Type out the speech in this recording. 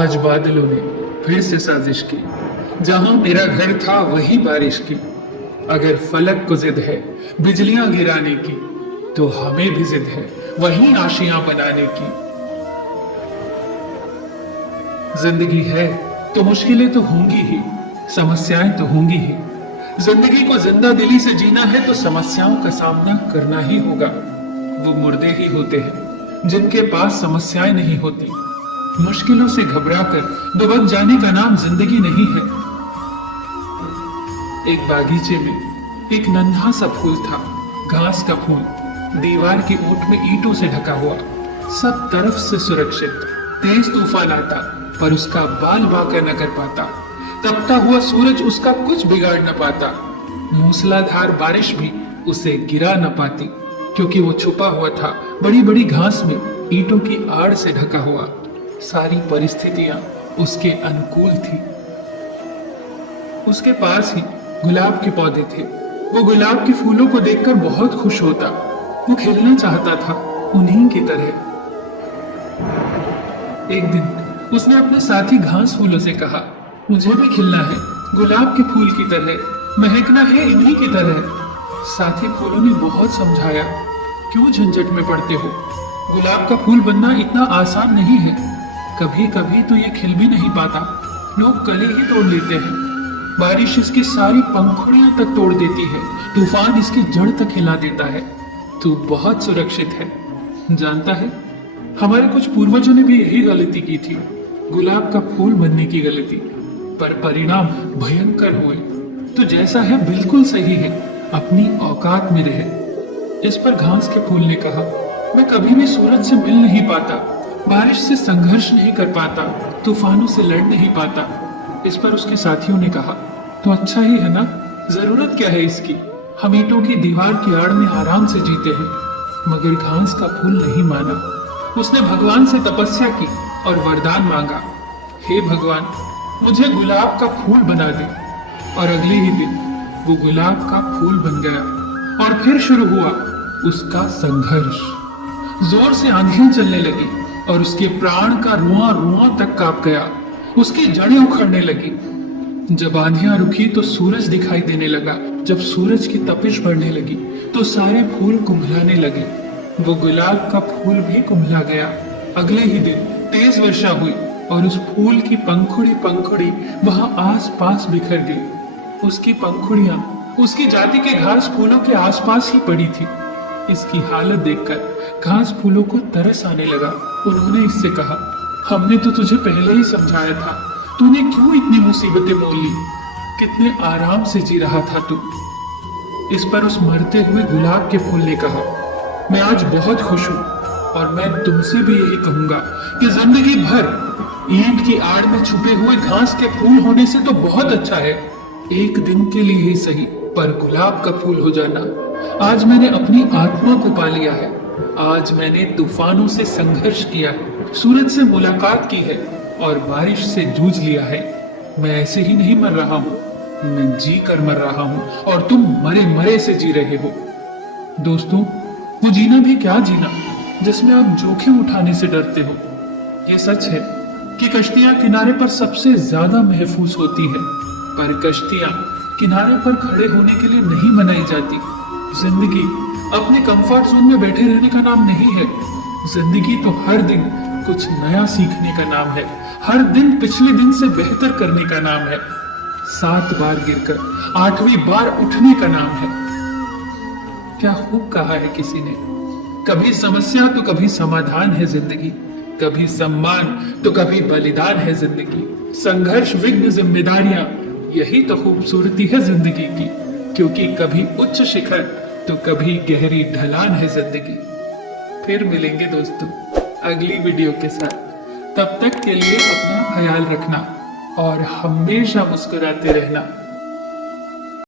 आज बादलों ने फिर से साजिश की। जहां मेरा घर था वही बारिश की। अगर फलक को जिद है बिजलियां गिराने की, तो हमें भी जिद है वही आशियां बनाने की। जिंदगी है तो मुश्किलें तो होंगी ही, समस्याएं तो होंगी ही। जिंदगी को जिंदा दिली से जीना है तो समस्याओं का सामना करना ही होगा। वो मुर्दे ही होते हैं जिनके पास समस्याएं नहीं होती। मुश्किलों से घबराकर दुबक जाने का नाम जिंदगी नहीं है। एक बागीचे में एक नन्हा सा फूल था, घास का फूल, दीवार की ओट में ईंटों से ढका हुआ, सब तरफ से सुरक्षित। तेज तूफान आता पर उसका बाल बांका न कर पाता। तपता हुआ सूरज उसका कुछ बिगाड़ न पाता। मूसलाधार बारिश भी उसे गिरा न पाती, क्योंकि वो छुपा हुआ था बड़ी बड़ी घास में, ईंटों की आड़ से ढका हुआ। सारी परिस्थितियां उसके अनुकूल थी। उसके पास ही गुलाब के पौधे थे। वो गुलाब के फूलों को देखकर बहुत खुश होता। वो खेलना चाहता था उन्हीं की तरह। एक दिन उसने अपने साथी घास फूलों से कहा, मुझे भी खिलना है गुलाब के फूल की तरह, महकना है इन्हीं की तरह। साथी फूलों ने बहुत समझाया, क्यों झंझट में पड़ते हो, गुलाब का फूल बनना इतना आसान नहीं है। कभी कभी तो ये खिल भी नहीं पाता, लोग कली ही तोड़ लेते हैं। बारिश इसकी सारी पंखुड़ियां तक तोड़ देती है, तूफान इसकी जड़ तक हिला देता है। तू बहुत सुरक्षित है। जानता है, हमारे कुछ पूर्वजों ने भी यही गलती की थी, गुलाब का फूल बनने की गलती, पर परिणाम भयंकर हुए। तो जैसा है बिल्कुल सही है, अपनी औकात में रहे। इस पर घास के फूल ने कहा, मैं कभी भी सूरज से मिल नहीं पाता, बारिश से संघर्ष नहीं कर पाता, तूफानों से लड़ नहीं पाता। इस पर उसके साथियों ने कहा, तो अच्छा ही है ना, जरूरत क्या है इसकी, हम ईंटों की दीवार की आड़ में आराम से जीते हैं। मगर घास का फूल नहीं माना। उसने भगवान से तपस्या की और वरदान मांगा, हे भगवान, मुझे गुलाब का फूल बना दे। और अगले ही दिन वो गुलाब का फूल बन गया। और फिर शुरू हुआ उसका संघर्ष। जोर से आंधियां चलने लगी और उसके प्राण का रुआं रुआं तक कांप गया। उसकी जड़ें उखड़ने लगी। जब आंधियां रुकी तो सूरज दिखाई देने लगा। जब सूरज की तपिश बढ़ने लगी तो सारे फूल कुंभलाने लगे। वो गुलाब का फूल भी कुंभला गया। अगले ही दिन तेज वर्षा हुई और उस फूल की पंखुड़ी पंखुड़ी वहां आस पास बिखर गई। उसकी पंखुड़ियां उसकी जाति के घास फूलों के आसपास ही पड़ी थी। इसकी हालत देखकर घास फूलों को तरस आने लगा। उन्होंने इससे कहा, हमने तो तुझे पहले ही समझाया था, तूने क्यों इतनी मुसीबतें मोल ली, कितने आराम से जी रहा था तू। इस पर उस मरते हुए गुलाब के फूल ने कहा, मैं आज बहुत खुश हूं और मैं तुमसे भी यही कहूंगा कि जिंदगी भर ईंट की आड़ में छुपे हुए घास के फूल होने से तो बहुत अच्छा है, एक दिन के लिए ही सही, पर गुलाब का फूल हो जाना। आज मैंने अपनी आत्मा को पा लिया है। आज मैंने तूफानों से संघर्ष किया है, सूरज से मुलाकात की है और बारिश से जूझ लिया है। मैं ऐसे ही नहीं मर रहा हूँ, मैं जी कर मर रहा हूँ और तुम मरे मरे से जी रहे हो। दोस्तों, वो जीना भी क्या जीना जिसमें आप जोखिम उठाने से डरते हो। ये सच है कि कश्तियां किनारे पर सबसे ज्यादा महफूज होती है, पर कश्तियां किनारे पर खड़े होने के लिए नहीं बनाई जाती। जिंदगी अपने कंफर्ट जोन में बैठे रहने का नाम नहीं है। जिंदगी तो हर दिन कुछ नया सीखने का नाम है, हर दिन पिछले दिन से बेहतर करने का नाम है, 7 बार गिरकर 8वीं बार उठने का नाम है। क्या खूब कहा है किसी ने, कभी समस्या तो कभी समाधान है जिंदगी, कभी सम्मान तो कभी बलिदान है जिंदगी, संघर्ष विघ्न जिम्मेदारियां, यही तो खूबसूरती है जिंदगी की। क्योंकि कभी उच्च शिखर तो कभी गहरी ढलान है जिंदगी। फिर मिलेंगे दोस्तों अगली वीडियो के साथ। तब तक के लिए अपना ख्याल रखना और हमेशा मुस्कुराते रहना।